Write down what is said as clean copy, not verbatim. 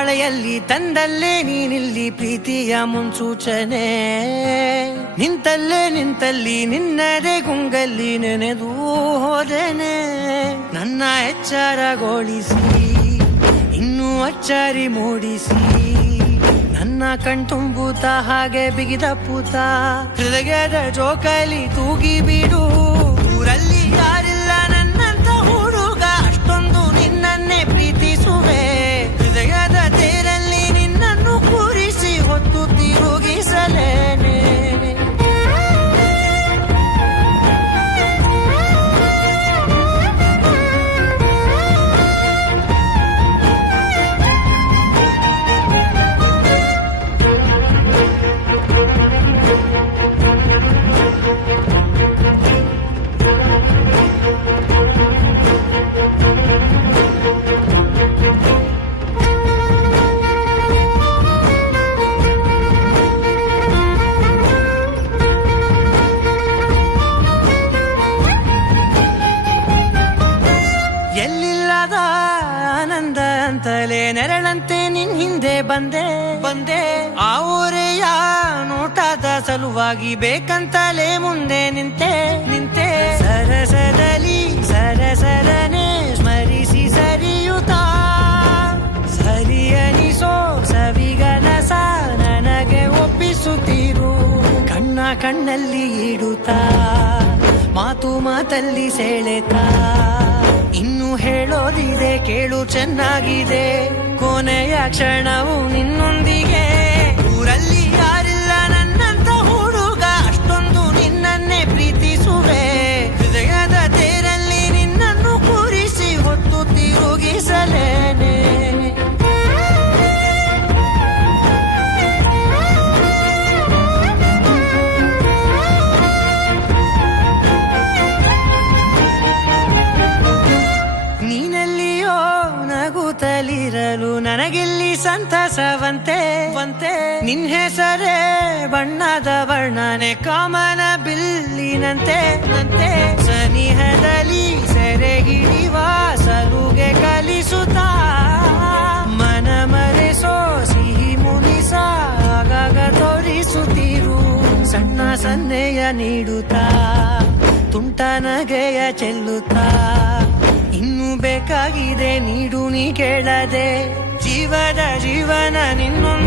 ಮಳೆಯಲ್ಲಿ ತಂದಲ್ಲೇ ನೀನಿಲ್ಲಿ ಪ್ರೀತಿಯ ಮುನ್ಸೂಚನೆ. ನಿಂತಲ್ಲಿ ನಿನ್ನದೇ ಗುಂಗಲ್ಲಿ ನೆನೆದು ಹೋದೆನೆ. ನನ್ನ ಎಚ್ಚರಗೊಳಿಸಿ ಇನ್ನೂ ಅಚ್ಚರಿ ಮೂಡಿಸಿ, ನನ್ನ ಕಣ್ತುಂಬುತ್ತ ಹಾಗೆ ಬಿಗಿದ ಪೂತ ಹೃದಯದ ಜೋಕಾಲಿ ತೂಗಿ ಬಿಡು. ಊರಲ್ಲಿ ಯಾರಿಲ್ಲ ನನ್ನಂತ ಹುಡುಗ, ಅಷ್ಟೊಂದು ನಿನ್ನನ್ನೇ ಪ್ರೀತಿಸುವೆ. ಹೃದಯದ ತೇರಲ್ಲಿ ನಿನ್ನನ್ನು ಕೂರಿಸಿ ಹೊತ್ತು ತಿರುಗಿಸಲೇನೆ. ಎಲ್ಲಿಲ್ಲದ ಆನಂದ ಅಂತಲೇ ನೆರಳಂತೆ ನಿನ್ ಹಿಂದೆ ಬಂದೆ. ಆ ಊರೆಯ ನೋಟದ ಸಲುವಾಗಿ ಬೇಕಂತಲೇ ಮುಂದೆ ನಿಂತೆ. ಸರಸದಲ್ಲಿ ಸರಸರನೆ ಸ್ಮರಿಸಿ ಸರಿಯುತ್ತಾ, ಸರಿಯನಿಸೋ ಸವಿಗನಸ ನನಗೆ ಒಪ್ಪಿಸುತ್ತೀರು. ಕಣ್ಣಲ್ಲಿ ಇಡುತ್ತಾ, ಮಾತಲ್ಲಿ ಸೆಳೆತಾ, ಇನ್ನು ಹೇಳೋದಿದೆ ಕೇಳು ಚೆನ್ನಾಗಿದೆ. ಕೊನೆಯ ಕ್ಷಣವು ನಿನ್ನೊಂದಿಗೆ. ಊರಲ್ಲಿ ಯಾರಿಲ್ಲ ನನ್ನಂತ ಹುಡುಗ, ಅಷ್ಟೊಂದು ನಿನ್ನನ್ನೇ ಪ್ರೀತಿಸುವೆ. ಹೃದಯದ ತೇರಲ್ಲಿ ನಿನ್ನನ್ನು ಕೂರಿಸಿ ಹೊತ್ತು ತಿರುಗಿಸಲೇನೆ. ನೀನೆಲ್ಲಿಯೋ ನಗುತ್ತಲಿರಲು ನನಗಿಲ್ಲಿ ಸಂತಸವಂತೆ. ನಿನ್ ಹೆಸರೇ ಬಣ್ಣದ ವರ್ಣನೆ ಕಾಮನ ಬಿಲ್ಲಿನಂತೆ. ಸನಿಹದಲ್ಲಿ ಸೆರೆ ಹಿಡಿಯುವ ಸಲುಗೆ ಕಲಿಸುತ್ತಾ, ಮನ ಮರೆಸೋ ಸಿಹಿ ಮುನಿಸ ಆಗಾಗ ತೋರಿಸುತ್ತೀರು. ಸಣ್ಣ ಸನ್ನೆಯ ನೀಡುತ್ತಾ, ತುಂಟ ನಗೆಯ ಚೆಲ್ಲುತ್ತಾ, ಇನ್ನೂ ಬೇಕಾಗಿದೆ ನೀಡು ನೀ ಕೇಳದೆ. ಜೀವನ ನಿನ್ನೊಂದು